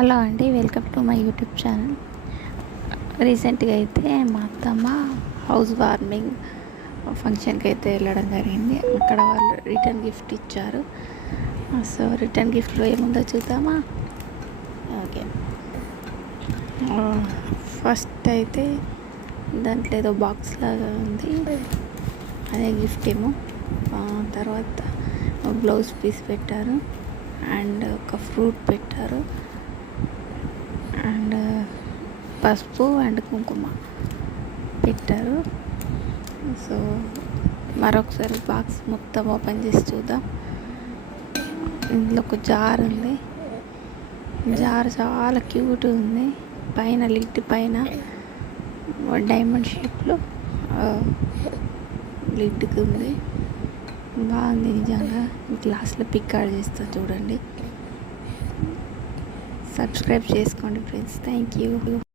Hello అండి, welcome to my YouTube channel. రీసెంట్గా అయితే మా అత్తమ్మ హౌస్ వార్మింగ్ ఫంక్షన్కి అయితే వెళ్ళడం జరిగింది. అక్కడ వాళ్ళు రిటర్న్ గిఫ్ట్ ఇచ్చారు. సో రిటర్న్ గిఫ్ట్లో ఏముందో చూద్దామా? ఓకే, ఫస్ట్ అయితే దాంట్లో ఏదో బాక్స్ లాగా ఉంది, అదే గిఫ్ట్ ఏమో. తర్వాత బ్లౌజ్ పీస్ పెట్టారు అండ్ ఒక ఫ్రూట్ పెట్టారు అండ్ పసుపు అండ్ కుంకుమ పెట్టారు. సో మరొకసారి బాక్స్ మొత్తం ఓపెన్ చేసి చూద్దాం. ఇందులో ఒక జార్ ఉంది. జార్ చాలా క్యూట్ ఉంది. పైన లిడ్ పైన డైమండ్ షేప్లో లిడ్కి ఉంది. బాగుంది నిజంగా. గ్లాస్లో పిక్ యాడ్ చేస్తా చూడండి. సబ్స్క్రైబ్ చేసుకోండి ఫ్రెండ్స్. Thank you.